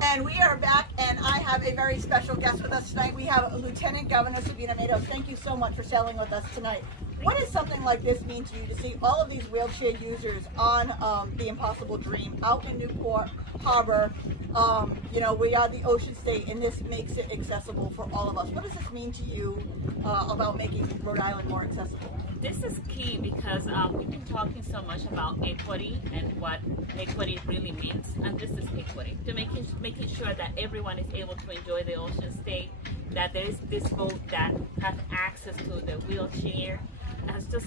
And we are back, and I have a very special guest with us tonight. We have Lieutenant Governor Sabina Matos. Thank you so much for sailing with us tonight. What does something like this mean to you, to see all of these wheelchair users on the Impossible Dream out in Newport Harbor? We are the ocean state, and this makes it accessible for all of us. What does this mean to you about making Rhode Island more accessible? This is key because we've been talking so much about equity and what equity really means, and this is equity, to making sure that everyone is able to enjoy the ocean state, that there is this boat that has access to the wheelchair. I just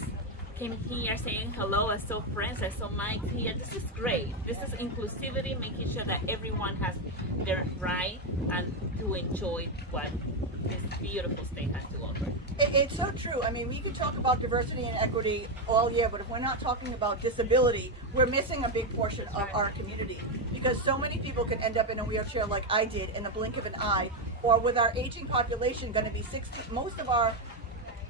came here saying hello. I saw friends, I saw Mike here. This is great. This is inclusivity, making sure that everyone has their right and to enjoy what this beautiful state has to offer. It's so true. I mean, we could talk about diversity and equity all year, but if we're not talking about disability, we're missing a big portion of our community, because so many people can end up in a wheelchair like I did in the blink of an eye, or with our aging population going to be 60, most of our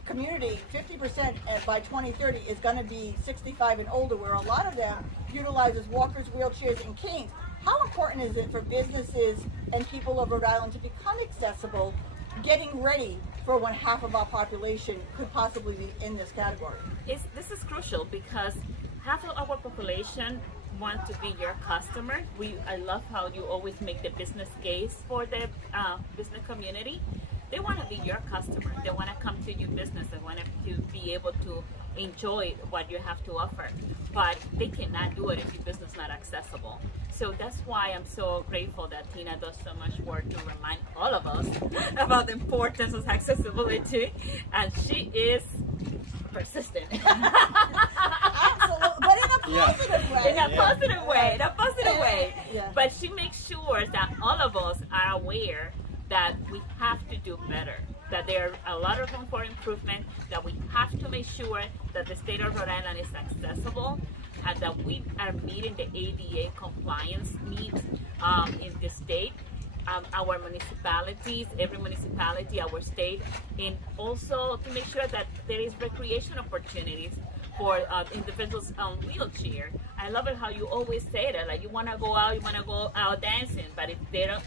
community, 50% by 2030 is going to be 65 and older, where a lot of them utilizes walkers, wheelchairs, and canes. How important is it for businesses and people of Rhode Island to become accessible, getting ready for when half of our population could possibly be in this category? This is crucial because half of our population want to be your customer. I love how you always make the business case for the business community. They want to be your customer. They want to come to your business. They want to be able to enjoy what you have to offer. But they cannot do it if your business is not accessible. So that's why I'm so grateful that Tina does so much work to remind all of us about the importance of accessibility. And she is persistent. Absolutely, but in a positive way. In a positive way, in a positive way. Yeah. But she makes sure that all of us are aware that we have to do better, that there are a lot of room for improvement, that we have to make sure that the state of Rhode Island is accessible, and that we are meeting the ADA compliance needs in the state, our municipalities, every municipality, our state, and also to make sure that there is recreation opportunities for individuals on wheelchair. I love it how you always say that, like you want to go out dancing, but if they don't,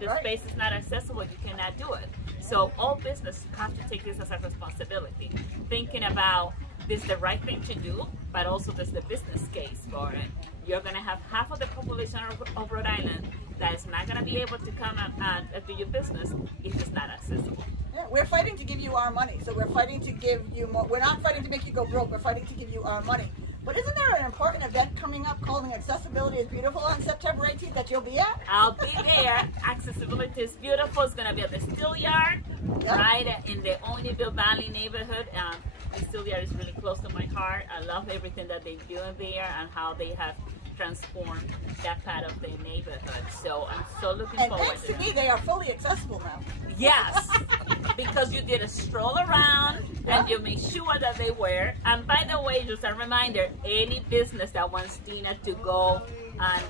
the space is not accessible, you cannot do it. So all business have to take this as a responsibility, thinking about this is the right thing to do, but also there's the business case for it. You're going to have half of the population of Rhode Island that is not going to be able to come and do your business if it's not accessible. Yeah, we're fighting to give you our money, so we're fighting to give you more. We're not fighting to make you go broke, we're fighting to give you our money. But isn't there an important event coming up called Accessibility is Beautiful on September 18th that you'll be at? I'll be there. Accessibility is Beautiful. It's going to be at the Steel Yard, right in the Onyville Valley neighborhood. The Steel Yard is really close to my heart. I love everything that they do there and how they have transformed that part of the neighborhood. So I'm so looking forward to it. And thanks to me, they are fully accessible now. Yes, because you did a stroll around and you made sure that they were. And by the way, just a reminder, any business that wants Tina to go and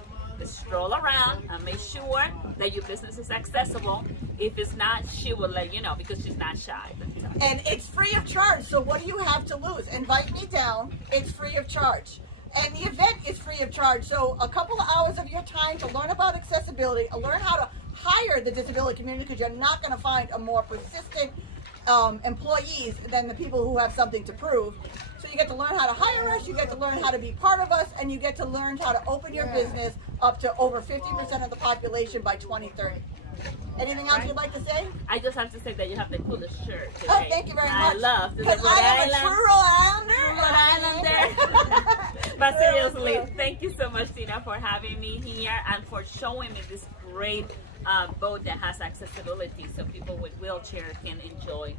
stroll around and make sure that your business is accessible. If it's not, she will let you know because she's not shy. And it's free of charge, so what do you have to lose? Invite me down, it's free of charge. And the event is free of charge, so a couple of hours of your time to learn about accessibility, learn how to hire the disability community, because you're not going to find a more persistent employees than the people who have something to prove. So you get to learn how to hire us, you get to learn how to be part of us, and you get to learn how to open your business up to over 50% of the population by 2030. Anything else you'd like to say? I just have to say that you have the coolest shirt today. Oh, thank you very much. I love this. Because I am a true Rhode Islander. But seriously, thank you so much, Tina, for having me here and for showing me this great boat that has accessibility so people with wheelchairs can enjoy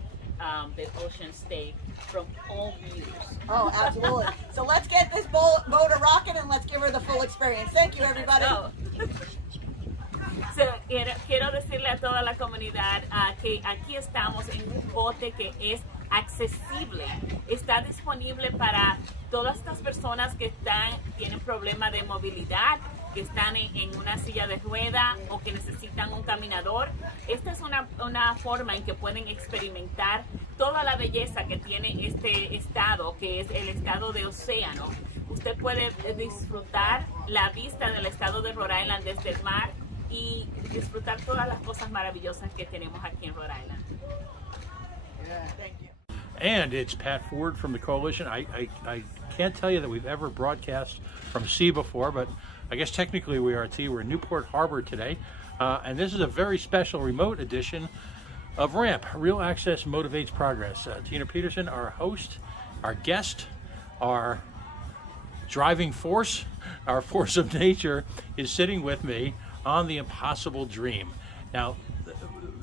the ocean state from all views. Oh, absolutely. So let's get this boat a rocking and let's give her the full experience. Thank you, everybody. So, quiero decirle a toda la comunidad que aquí estamos en un bote que es accesible, está disponible para todas estas personas que tienen problemas de movilidad, que están en una silla de rueda o que necesitan un caminador. Esta es una forma en que pueden experimentar toda la belleza que tiene este estado, que es el estado de océano. Usted puede disfrutar la vista del estado de Rhode Island desde el mar y disfrutar todas las cosas maravillosas que tenemos aquí en Rhode Island. Yeah, thank you. And it's Pat Ford from the Coalition. I can't tell you that we've ever broadcast from sea before, but I guess technically we are at sea. We're in Newport Harbor today, and this is a very special remote edition of RAMP, Real Access Motivates Progress. Tina Peterson, our host, our guest, our driving force, our force of nature, is sitting with me on the Impossible Dream. Now,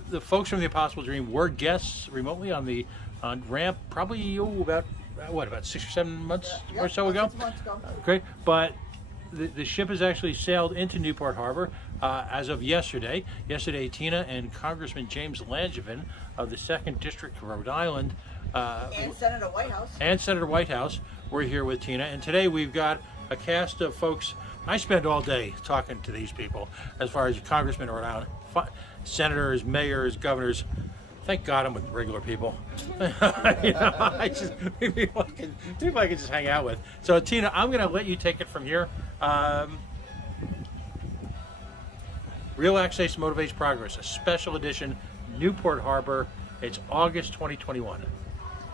the folks from the Impossible Dream were guests remotely on RAMP probably about 6 or 7 months or so ago. 6 months ago. Great, but the ship has actually sailed into Newport Harbor as of yesterday. Yesterday, Tina and Congressman James Langevin of the 2nd District of Rhode Island And Senator Whitehouse. and Senator Whitehouse were here with Tina. And today we've got a cast of folks. I spend all day talking to these people as far as congressmen of Rhode Island, senators, mayors, governors. Thank God I'm with regular people. I just people I can just hang out with. So Tina, I'm going to let you take it from here. Real Access Motivates Progress, a special edition, Newport Harbor. It's August 2021.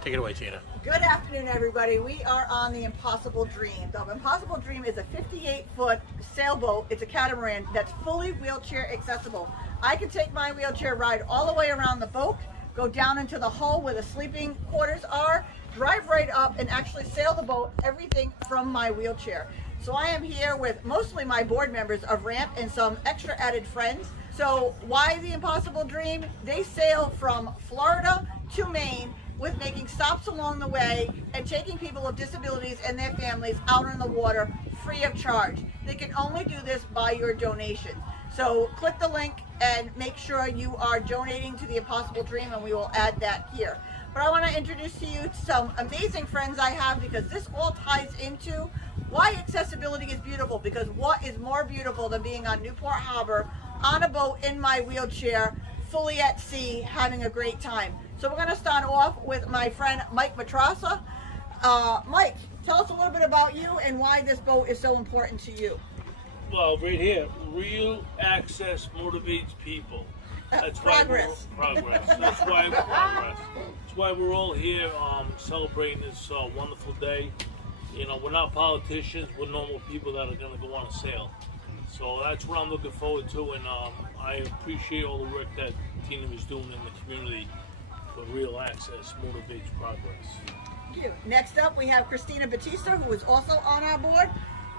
Take it away, Tina. Good afternoon, everybody. We are on the Impossible Dream. The Impossible Dream is a 58-foot sailboat. It's a catamaran that's fully wheelchair accessible. I can take my wheelchair ride all the way around the boat, go down into the hull where the sleeping quarters are, drive right up and actually sail the boat, everything from my wheelchair. So I am here with mostly my board members of RAMP and some extra added friends. So why the Impossible Dream? They sail from Florida to Maine with making stops along the way and taking people with disabilities and their families out on the water free of charge. They can only do this by your donation. So click the link and make sure you are donating to the Impossible Dream, and we will add that here. But I want to introduce to you some amazing friends I have, because this all ties into why accessibility is beautiful. Because what is more beautiful than being on Newport Harbor on a boat in my wheelchair, fully at sea, having a great time. So we're going to start off with my friend Mike Matrasa. Mike, tell us a little bit about you and why this boat is so important to you. Well, right here, real access motivates people. That's Progress. Progress. That's why progress. That's why we're all here celebrating this wonderful day. You know, we're not politicians. We're normal people that are going to go on a sail. So that's what I'm looking forward to, and I appreciate all the work that Tina is doing in the community for real access motivates progress. Thank you. Next up, we have Christina Batista, who is also on our board.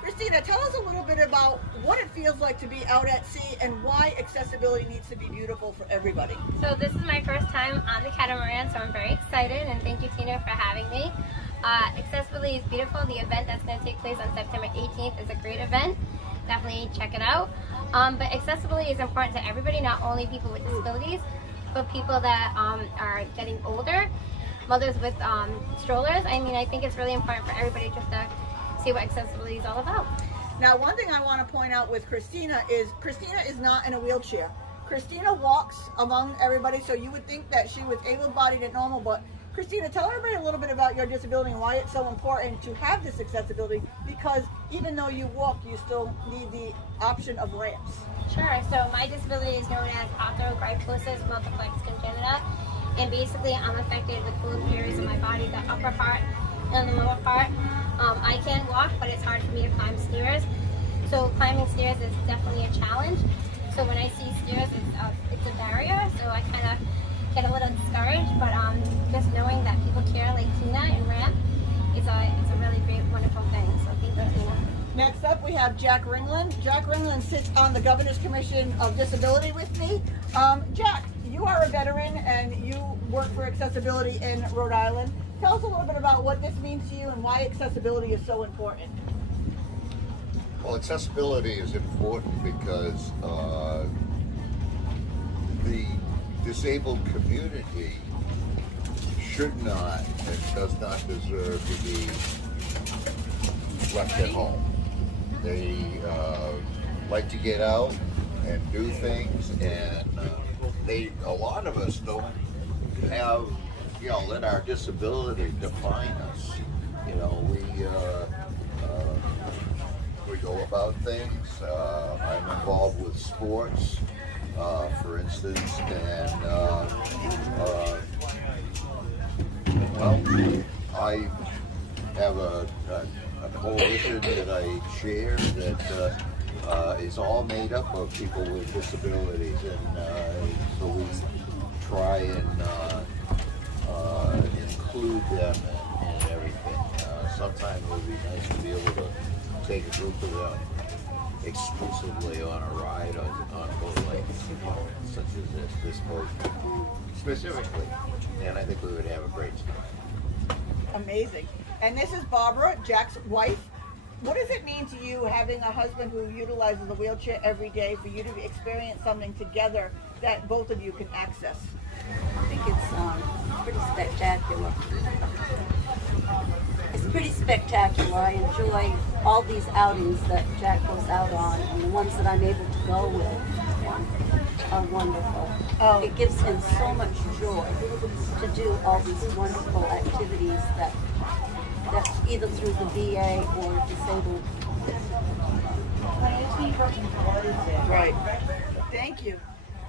Christina, tell us a little bit about what it feels like to be out at sea and why accessibility needs to be beautiful for everybody. So this is my first time on the Catamaran, so I'm very excited, and thank you, Tina, for having me. Accessibility is beautiful. The event that's going to take place on September 18th is a great event. Definitely check it out. But accessibility is important to everybody, not only people with disabilities, but people that are getting older, mothers with strollers. I mean, I think it's really important for everybody just to see what accessibility is all about. Now, one thing I want to point out with Christina is not in a wheelchair. Christina walks among everybody, so you would think that she was able-bodied and normal, but Christina, tell everybody a little bit about your disability and why it's so important to have this accessibility, because even though you walk, you still need the option of ramps. Sure. So my disability is known as arthrogryposis multiplex congenita, and basically I'm affected with both areas of my body, the upper part and the lower part. I can walk, but it's hard for me to climb stairs. So climbing stairs is definitely a challenge. So when I see stairs, it's a barrier. So I kind of get a little discouraged. But just knowing that people care, like Tina and Ramp, it's a really great, wonderful thing. So thank you, Tina. Next up, we have Jack Ringland. Jack Ringland sits on the Governor's Commission of Disability with me. Jack, you are a veteran and you work for accessibility in Rhode Island. Tell us a little bit about what this means to you and why accessibility is so important. Well, accessibility is important because the disabled community should not and does not deserve to be left at home. They like to get out and do things, and a lot of us don't have, let our disability define us. We go go about things. I'm involved with sports, for instance, and well, I have a coalition that I share that is all made up of people with disabilities, and so we try and include them in everything. Sometimes it would be nice to be able to take a group of them exclusively on a ride on a boat like such as this boat specifically, and I think we would have a great time. Amazing. And this is Barbara, Jack's wife. What does it mean to you having a husband who utilizes a wheelchair every day for you to experience something together that both of you can access? I think it's pretty spectacular. It's pretty spectacular. I enjoy all these outings that Jack goes out on, and the ones that I'm able to go with are wonderful. It gives him so much joy to do all these wonderful activities that either through the VA or disabled. Right. Thank you.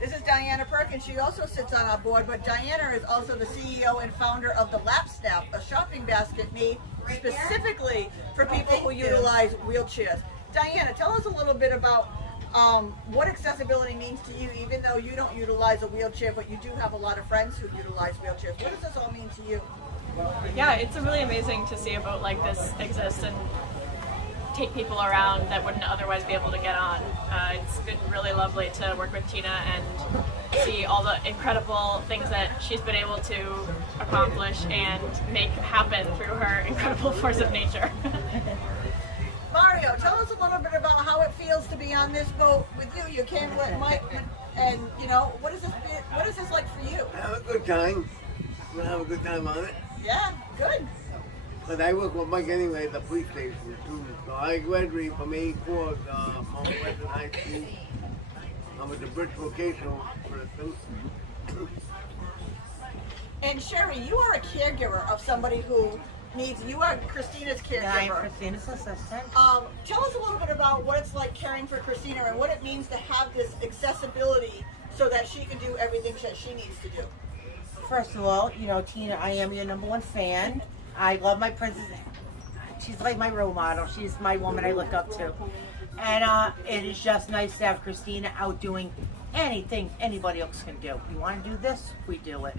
This is Diana Perkins. She also sits on our board, but Diana is also the CEO and founder of the Lap Snap, a shopping basket made specifically for people who utilize wheelchairs. Diana, tell us a little bit about what accessibility means to you, even though you don't utilize a wheelchair, but you do have a lot of friends who utilize wheelchairs. What does this all mean to you? Yeah, it's really amazing to see a boat like this exist and take people around that wouldn't otherwise be able to get on. It's been really lovely to work with Tina and see all the incredible things that she's been able to accomplish and make happen through her incredible force of nature. Mario, tell us a little bit about how it feels to be on this boat with you. You came with Mike, and you know, what is this like for you? Have a good time. We'll have a good time on it. Yeah, good. But I work with Mike anyway at the police station too. So I graduated from 84 Mon-Friday High School. I'm with the Bridge Vocational person. And Sherry, you are a caregiver of somebody who needs, you are Christina's caregiver. Yeah, I'm Christina's assistant. Tell us a little bit about what it's like caring for Christina and what it means to have this accessibility so that she can do everything that she needs to do. First of all, you know, Tina, I am your #1 fan. I love my princess. She's like my role model. She's my woman I look up to. And it is just nice to have Christina out doing anything anybody else can do. We want to do this, we do it.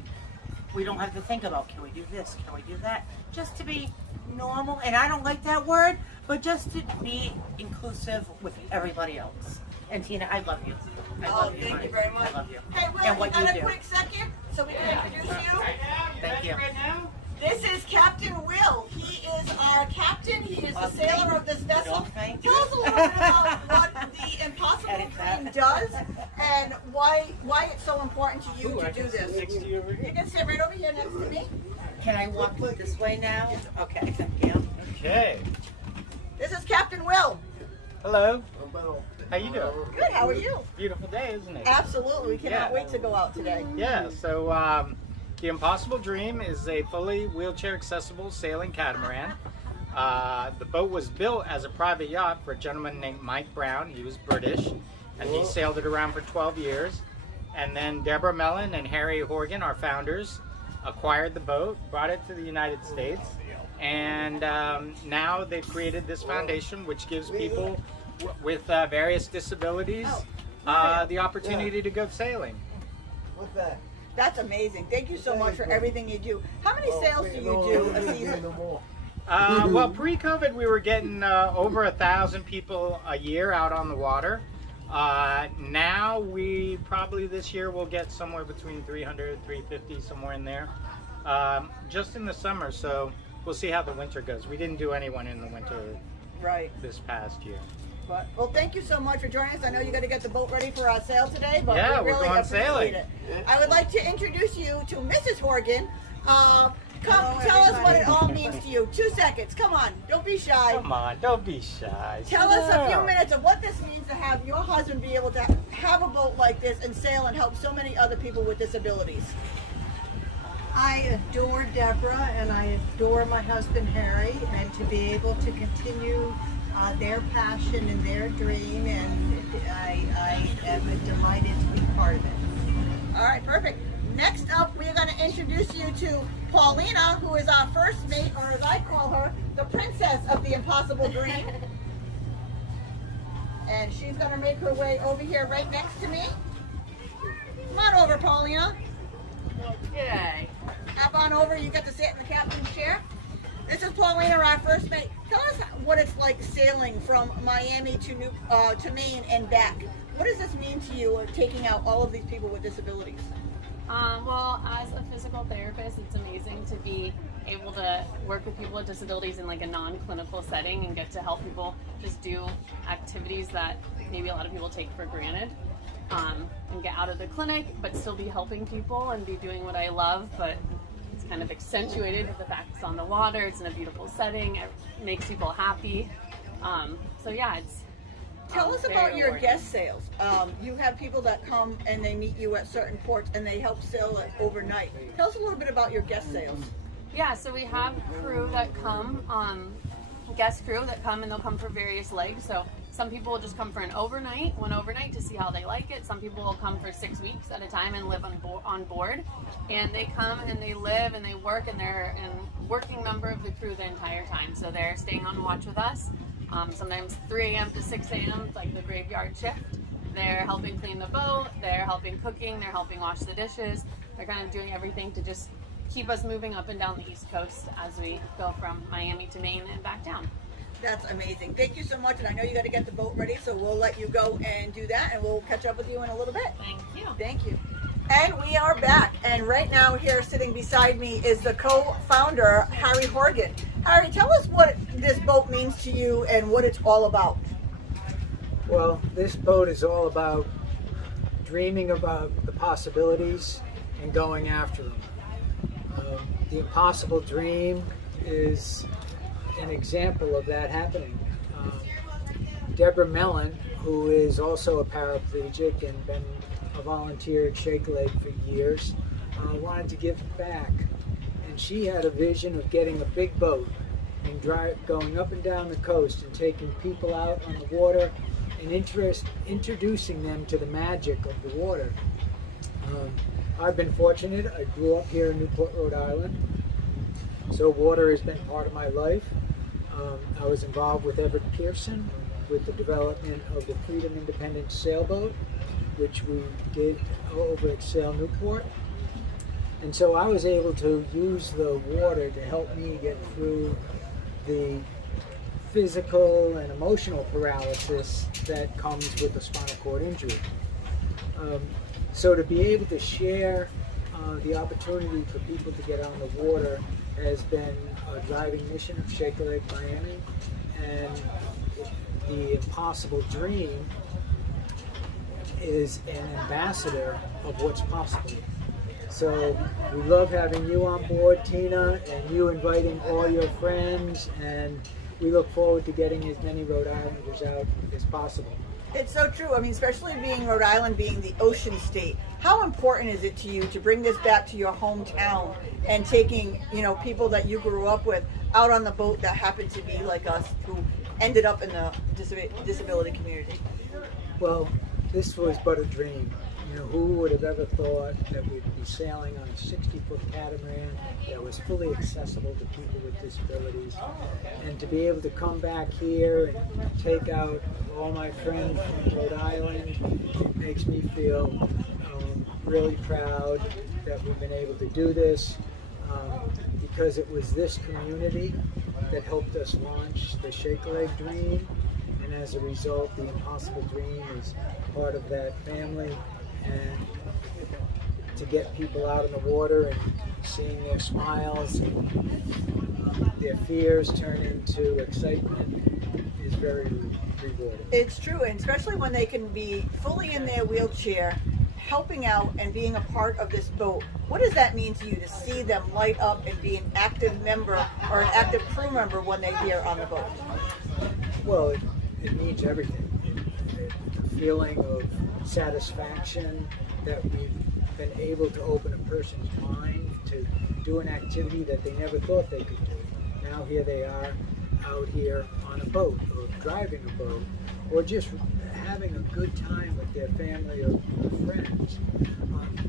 We don't have to think about, can we do this, can we do that? Just to be normal, and I don't like that word, but just to be inclusive with everybody else. And Tina, I love you. I love you. Thank you very much. I love you. Hey, Will, And you what got you a do. quick second so we can introduce you? Thank you. This is Captain Will. He is our captain. He is the sailor of this vessel. Thank Tell you. us a little bit about what the Impossible Dream does and why it's so important to you to do this. You can sit right over here next to me. Can I walk this way now? Okay, thank you. Okay. This is Captain Will. Hello. How you doing? Good. How are you? Beautiful day, isn't it? Absolutely. We cannot Yeah. wait to go out today. Yeah. So the Impossible Dream is a fully wheelchair accessible sailing catamaran. The boat was built as a private yacht for a gentleman named Mike Brown. He was British, and he sailed it around for 12 years. And then Deborah Mellon and Harry Horgan, our founders, acquired the boat, brought it to the United States, and now they've created this foundation which gives people with various disabilities the opportunity to go sailing. What's that? That's amazing. Thank you so much for everything you do. How many sails do you do a season? Well, pre-COVID, we were getting over 1,000 people a year out on the water. Now we probably this year will get somewhere between 300, 350, somewhere in there, just in the summer. So we'll see how the winter goes. We didn't do anyone in the winter this past year. But, well, thank you so much for joining us. I know you got to get the boat ready for our sail today, but Yeah, we we're really going appreciate sailing. it. I would like to introduce you to Mrs. Horgan. Come tell us what it all means to you. 2 seconds. Come on. Don't be shy. Come on, don't be shy. Tell us a few minutes of what this means to have your husband be able to have a boat like this and sail and help so many other people with disabilities. I adore Deborah and I adore my husband Harry, and to be able to continue their passion and their dream, and I am delighted to be part of it. All right, perfect. Next up, we're going to introduce you to Paulina, who is our first mate, or as I call her, the princess of the Impossible Dream. And she's going to make her way over here right next to me. Come on over, Paulina. Okay. Hop on over. You get to sit in the captain's chair. This is Paulina, our first mate. Tell us what it's like sailing from Miami to Maine and back. What does this mean to you, taking out all of these people with disabilities? Well, as a physical therapist, it's amazing to be able to work with people with disabilities in like a non-clinical setting and get to help people just do activities that maybe a lot of people take for granted, and get out of the clinic but still be helping people and be doing what I love, but it's kind of accentuated with the fact it's on the water, it's in a beautiful setting, it makes people happy. So yeah, it's Tell us very about your rewarding. guest sails. You have people that come and they meet you at certain ports and they help sail it overnight. Tell us a little bit about your guest sails. Yeah, so we have crew that come, guest crew that come, and they'll come for various legs. So some people will just come for one overnight to see how they like it. Some people will come for 6 weeks at a time and live on board. And they come and they live and they work, and they're a working member of the crew the entire time. So they're staying on watch with us. Sometimes 3 a.m. to 6 a.m., like the graveyard shift. They're helping clean the boat, they're helping cooking, they're helping wash the dishes. They're kind of doing everything to just keep us moving up and down the East Coast as we go from Miami to Maine and back down. That's amazing. Thank you so much. And I know you got to get the boat ready, so we'll let you go and do that, and we'll catch up with you in a little bit. Thank you. Thank you. And we are back. And right now here sitting beside me is the co-founder, Harry Horgan. Harry, tell us what this boat means to you and what it's all about. Well, this boat is all about dreaming about the possibilities and going after them. The Impossible Dream is an example of that happening. Deborah Mellon, who is also a paraplegic and been a volunteer at Shake Leg for years, wanted to give back. And she had a vision of getting a big boat and going up and down the coast and taking people out on the water and introducing them to the magic of the water. I've been fortunate. I grew up here in Newport, Rhode Island, so water has been part of my life. I was involved with Everett Pearson with the development of the Freedom Independent Sailboat, which we did over at Sail Newport. And so I was able to use the water to help me get through the physical and emotional paralysis that comes with a spinal cord injury. So to be able to share the opportunity for people to get on the water has been a driving mission of Shake a Leg Miami, and the Impossible Dream is an ambassador of what's possible. So we love having you on board, Tina, and you inviting all your friends, and we look forward to getting as many Rhode Islanders out as possible. It's so true. I mean, especially being Rhode Island, being the ocean state. How important is it to you to bring this back to your hometown and taking, people that you grew up with out on the boat that happened to be like us, who ended up in the disability community? Well, this was but a dream. Who would have ever thought that we'd be sailing on a 60-foot catamaran that was fully accessible to people with disabilities, and to be able to come back here and take out all my friends from Rhode Island makes me feel really proud that we've been able to do this, because it was this community that helped us launch the Shake a Leg Dream, and as a result, the Impossible Dream is part of that family. And to get people out in the water and seeing their smiles and their fears turn into excitement is very rewarding. It's true, and especially when they can be fully in their wheelchair, helping out and being a part of this boat. What does that mean to you to see them light up and be an active member or an active crew member when they're here on the boat? Well, it means everything. The feeling of satisfaction that we've been able to open a person's mind to do an activity that they never thought they could do. Now here they are out here on a boat or driving a boat or just having a good time with their family or friends.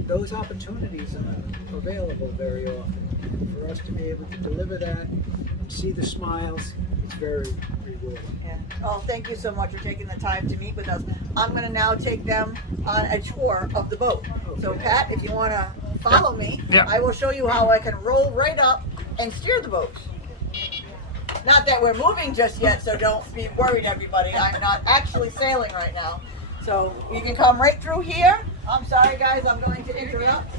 Those opportunities aren't available very often. And for us to be able to deliver that and see the smiles, it's very rewarding. Yeah. Oh, thank you so much for taking the time to meet with us. I'm going to now take them on a tour of the boat. So, Pat, if you want to follow me, I will show you how I can roll right up and steer the boat. Not that we're moving just yet, so don't be worried, everybody. I'm not actually sailing right now. So you can come right through here. I'm sorry, guys, I'm going to interrupt.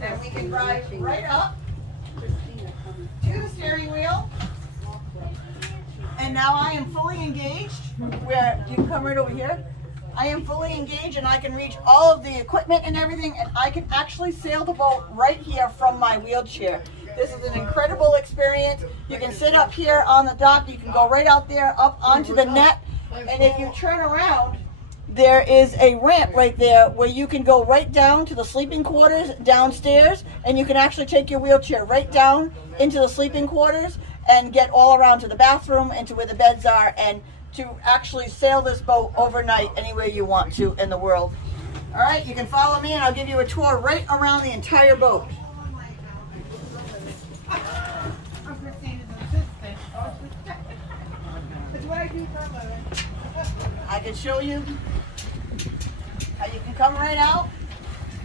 And we can drive right up to the steering wheel. And now I am fully engaged. Where you can come right over here. I am fully engaged and I can reach all of the equipment and everything, and I can actually sail the boat right here from my wheelchair. This is an incredible experience. You can sit up here on the dock, you can go right out there up onto the net, and if you turn around, there is a ramp right there where you can go right down to the sleeping quarters downstairs, and you can actually take your wheelchair right down into the sleeping quarters and get all around to the bathroom and to where the beds are, and to actually sail this boat overnight anywhere you want to in the world. All right, you can follow me and I'll give you a tour right around the entire boat. I can show you how you can come right out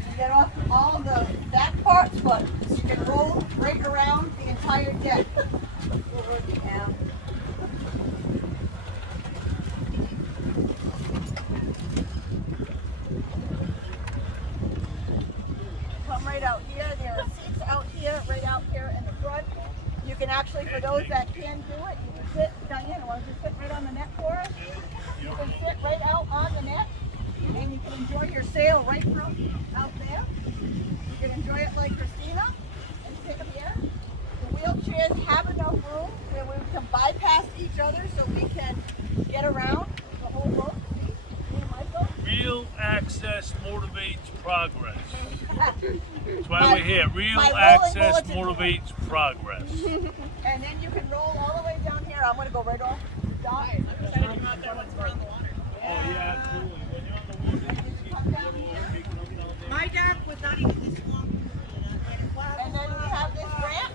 and get off all of the back parts, but you can roll right around the entire deck. Yeah. Come right out here. There are seats out here, right out here in the front. You can actually, for those that can do it, you can sit, Diane, why don't you sit right on the net for us? You can sit right out on the net, and you can enjoy your sail right from out there. You can enjoy it like Christina, and pick up here. The wheelchairs have enough room where we can bypass each other so we can get around the whole boat. Real access motivates progress. That's why we're here. Real access motivates progress. And then you can roll all the way down here. I'm going to go right off the dock. Oh yeah, absolutely. When you're on the water, My dock was not even this long. And then we have this ramp.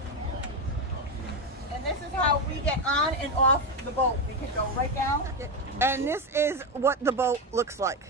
And this is how we get on and off the boat. We can go right down. And this is what the boat looks like.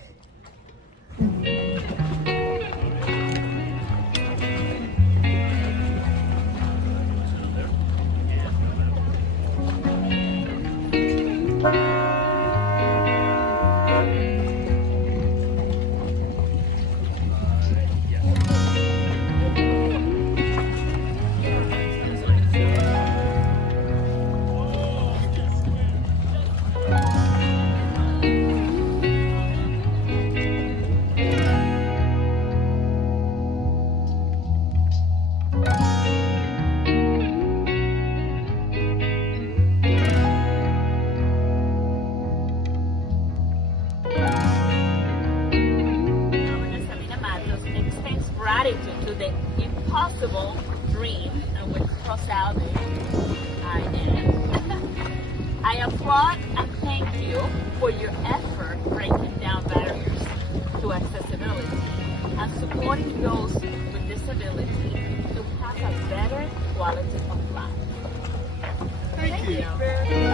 To the impossible dream, and we cross out the I am. I applaud and thank you for your effort breaking down barriers to accessibility and supporting those with disability to have a better quality of life. Thank you.